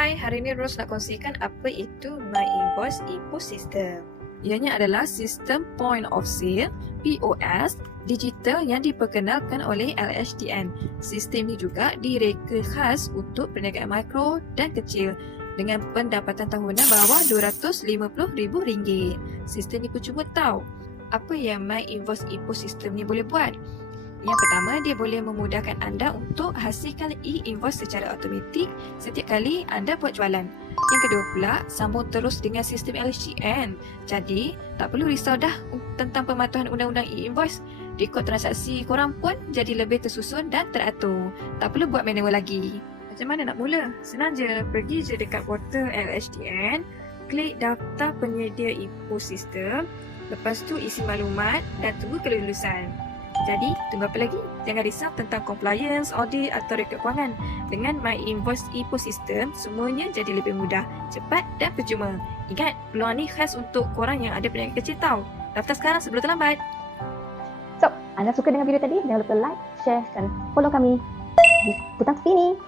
Hai, hari ini Ros nak kongsikan apa itu My Invoice Ecosystem. Ianya adalah sistem Point of Sale (POS) digital yang diperkenalkan oleh LHDN. Sistem ini juga direka khas untuk perniagaan mikro dan kecil dengan pendapatan tahunan bawah RM250,000. Sistem ni pun cuba tahu apa yang My Invoice Ecosystem ni boleh buat. Yang pertama, dia boleh memudahkan anda untuk hasilkan e-invoice secara automatik setiap kali anda buat jualan. Yang kedua pula, sambung terus dengan sistem LHDN. Jadi, tak perlu risau dah tentang pematuhan undang-undang e-invoice. Rekod transaksi korang pun jadi lebih tersusun dan teratur. Tak perlu buat manual lagi. Macam mana nak mula? Senang je, pergi je dekat portal LHDN, klik daftar penyedia ekosistem, lepas tu isi maklumat dan tunggu kelulusan. Jadi, tunggu apa lagi? Jangan risau tentang compliance, audit atau rekod kewangan. Dengan My Invoice Ecosystem, semuanya jadi lebih mudah, cepat dan percuma. Ingat, peluang ni khas untuk korang yang ada perniagaan kecil tau. Daftar sekarang sebelum terlambat. So, anda suka dengan video tadi? Jangan lupa like, share dan follow kami di butang sini.